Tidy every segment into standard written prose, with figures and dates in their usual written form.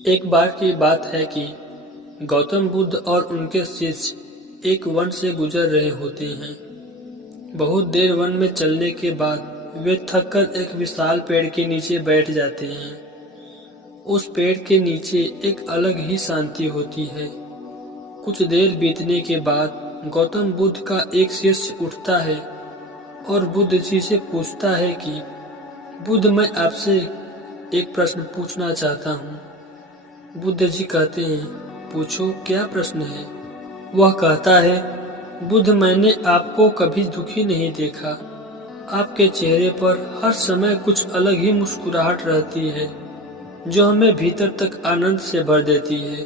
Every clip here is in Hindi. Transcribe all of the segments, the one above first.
एक बार की बात है कि गौतम बुद्ध और उनके शिष्य एक वन से गुजर रहे होते हैं। बहुत देर वन में चलने के बाद वे थककर एक विशाल पेड़ के नीचे बैठ जाते हैं। उस पेड़ के नीचे एक अलग ही शांति होती है। कुछ देर बीतने के बाद गौतम बुद्ध का एक शिष्य उठता है और बुद्ध जी से पूछता है कि बुद्ध, मैं आपसे एक प्रश्न पूछना चाहता हूँ। बुद्ध जी कहते हैं, पूछो, क्या प्रश्न है? वह कहता है, बुद्ध, मैंने आपको कभी दुखी नहीं देखा। आपके चेहरे पर हर समय कुछ अलग ही मुस्कुराहट रहती है जो हमें भीतर तक आनंद से भर देती है,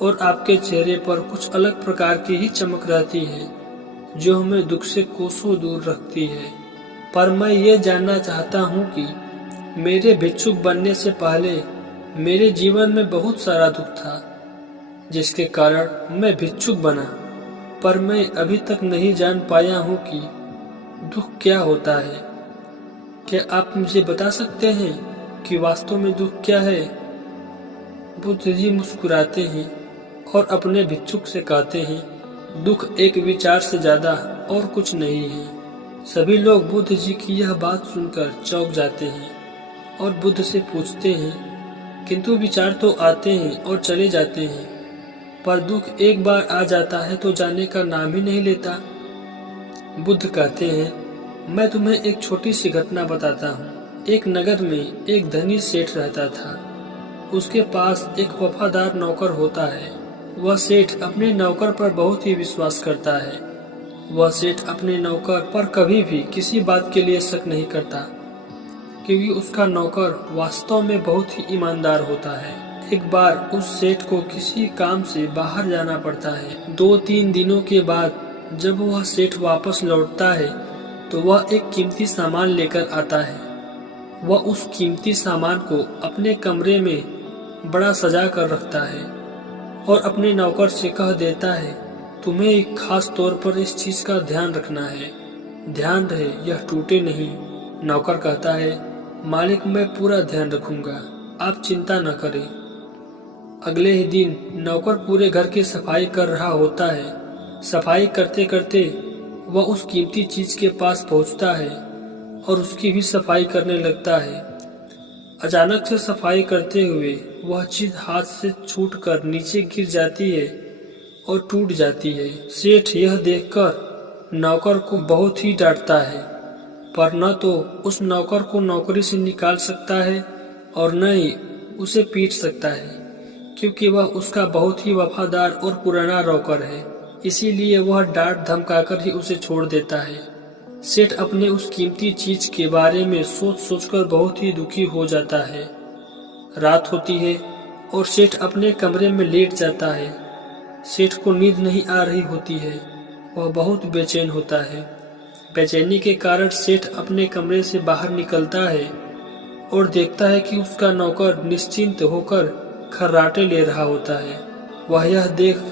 और आपके चेहरे पर कुछ अलग प्रकार की ही चमक रहती है जो हमें दुख से कोसों दूर रखती है। पर मैं ये जानना चाहता हूँ कि मेरे भिक्षुक बनने से पहले मेरे जीवन में बहुत सारा दुख था जिसके कारण मैं भिक्षुक बना, पर मैं अभी तक नहीं जान पाया हूँ कि दुख क्या होता है। क्या आप मुझे बता सकते हैं कि वास्तव में दुख क्या है? बुद्ध जी मुस्कुराते हैं और अपने भिक्षुक से कहते हैं, दुख एक विचार से ज्यादा और कुछ नहीं है। सभी लोग बुद्ध जी की यह बात सुनकर चौंक जाते हैं और बुद्ध से पूछते हैं, किंतु विचार तो आते हैं और चले जाते हैं, पर दुख एक बार आ जाता है तो जाने का नाम ही नहीं लेता। बुद्ध कहते हैं, मैं तुम्हें एक छोटी सी घटना बताता हूँ। एक नगर में एक धनी सेठ रहता था। उसके पास एक वफादार नौकर होता है। वह सेठ अपने नौकर पर बहुत ही विश्वास करता है। वह सेठ अपने नौकर पर कभी भी किसी बात के लिए शक नहीं करता, क्योंकि उसका नौकर वास्तव में बहुत ही ईमानदार होता है। एक बार उस सेठ को किसी काम से बाहर जाना पड़ता है। 2-3 दिनों के बाद जब वह सेठ वापस लौटता है तो वह एक कीमती सामान लेकर आता है। वह उस कीमती सामान को अपने कमरे में बड़ा सजा कर रखता है और अपने नौकर से कह देता है, तुम्हें एक खास तौर पर इस चीज का ध्यान रखना है। ध्यान रहे यह टूटे नहीं। नौकर कहता है, मालिक, मैं पूरा ध्यान रखूंगा, आप चिंता न करें। अगले ही दिन नौकर पूरे घर की सफाई कर रहा होता है। सफाई करते करते वह उस कीमती चीज के पास पहुंचता है और उसकी भी सफाई करने लगता है। अचानक से सफाई करते हुए वह चीज हाथ से छूटकर नीचे गिर जाती है और टूट जाती है। सेठ यह देखकर नौकर को बहुत ही डांटता है, पर न तो उस नौकर को नौकरी से निकाल सकता है और न ही उसे पीट सकता है, क्योंकि वह उसका बहुत ही वफादार और पुराना नौकर है। इसीलिए वह डांट धमकाकर ही उसे छोड़ देता है। सेठ अपने उस कीमती चीज के बारे में सोच सोचकर बहुत ही दुखी हो जाता है। रात होती है और सेठ अपने कमरे में लेट जाता है। सेठ को नींद नहीं आ रही होती है। वह बहुत बेचैन होता है। बेचैनी के कारण सेठ अपने कमरे से बाहर निकलता है और देखता है कि उसका नौकर निश्चिंत होकर खर्राटे ले रहा होता है। वह यह देख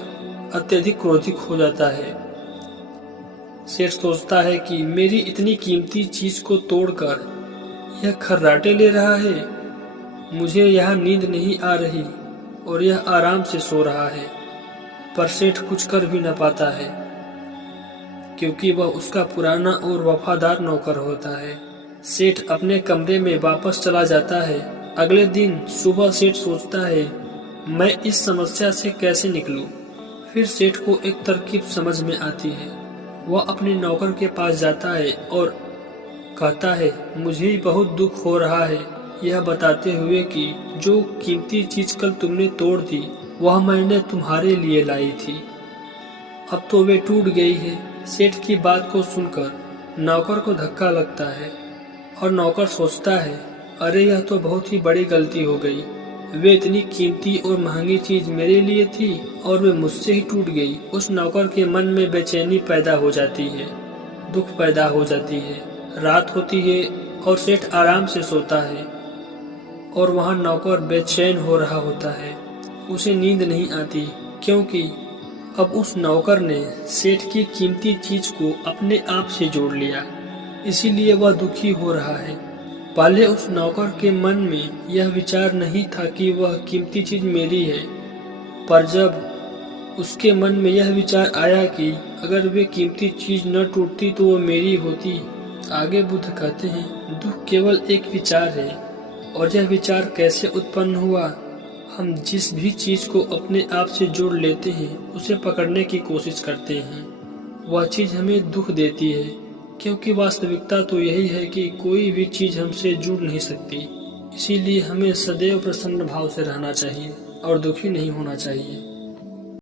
अत्यधिक क्रोधित हो जाता है। सेठ सोचता है कि मेरी इतनी कीमती चीज को तोड़कर यह खर्राटे ले रहा है। मुझे यहाँ नींद नहीं आ रही और यह आराम से सो रहा है, पर सेठ कुछ कर भी न पाता है, क्योंकि वह उसका पुराना और वफादार नौकर होता है। सेठ अपने कमरे में वापस चला जाता है। अगले दिन सुबह सेठ सोचता है, मैं इस समस्या से कैसे निकलूं? फिर सेठ को एक तरकीब समझ में आती है। वह अपने नौकर के पास जाता है और कहता है, मुझे बहुत दुख हो रहा है, यह बताते हुए कि जो कीमती चीज कल तुमने तोड़ दी वह मैंने तुम्हारे लिए लाई थी। अब तो वे टूट गई है। सेठ की बात को सुनकर नौकर को धक्का लगता है और नौकर सोचता है, अरे यह तो बहुत ही बड़ी गलती हो गई। वे इतनी कीमती और महंगी चीज मेरे लिए थी और वे मुझसे ही टूट गई। उस नौकर के मन में बेचैनी पैदा हो जाती है, दुख पैदा हो जाती है। रात होती है और सेठ आराम से सोता है और वहाँ नौकर बेचैन हो रहा होता है। उसे नींद नहीं आती, क्योंकि अब उस नौकर ने सेठ की कीमती चीज को अपने आप से जोड़ लिया। इसीलिए वह दुखी हो रहा है। पहले उस नौकर के मन में यह विचार नहीं था कि वह कीमती चीज मेरी है, पर जब उसके मन में यह विचार आया कि अगर वे कीमती चीज न टूटती तो वो मेरी होती। आगे बुद्ध कहते हैं, दुख केवल एक विचार है, और यह विचार कैसे उत्पन्न हुआ? हम जिस भी चीज को अपने आप से जोड़ लेते हैं, उसे पकड़ने की कोशिश करते हैं, वह चीज हमें दुख देती है, क्योंकि वास्तविकता तो यही है कि कोई भी चीज हमसे जुड़ नहीं सकती। इसीलिए हमें सदैव प्रसन्न भाव से रहना चाहिए और दुखी नहीं होना चाहिए।